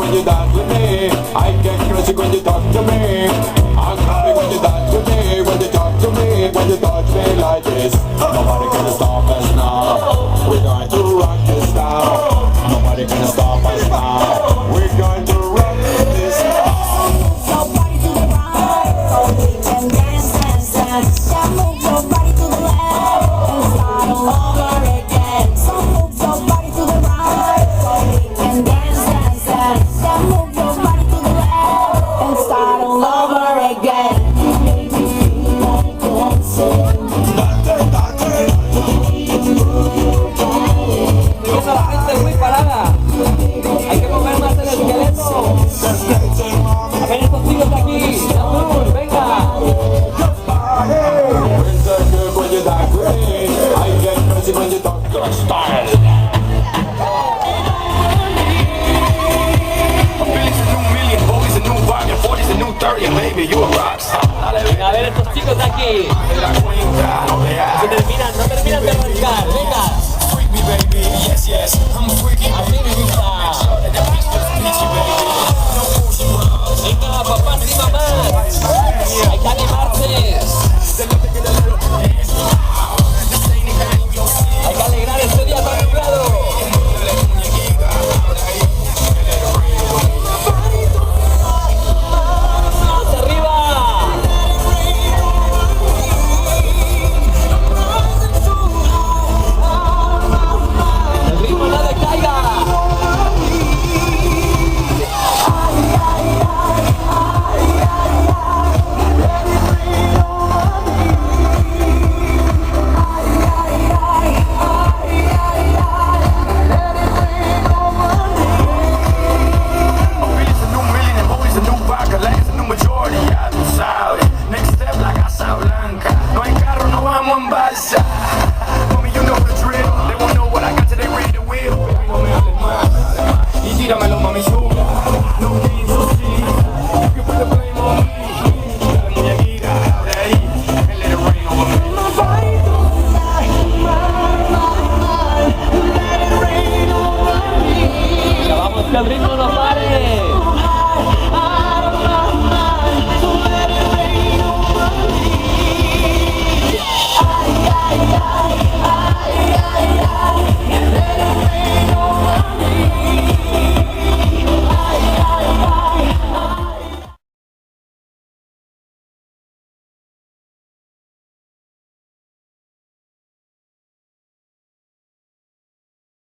when you dance with me. I get crazy when you talk to me. I'm happy when you dance with me. When you talk to me, when you touch me like this. Nobody can stop us now. We're going to rock this now. Nobody can stop us now. We're going to rock this now. Nobody to the right, so we can dance, dance, dance. Yeah, move your body to the left and start all over again. So move your body to the right, so we can dance, dance, dance. Yeah, move your body to the left and start all over again. Make me feel like dancing. Esa la gente muy parada. Hay que mover más el esqueleto. A ver estos chicos de aquí. Venga. When you dance with me, I get Gangnam Style. A billion's a new million, boys a new volume, 40's a new 30, and maybe you a rockstar. A ver estos chicos de aquí. La cuenta, no veas. Se termina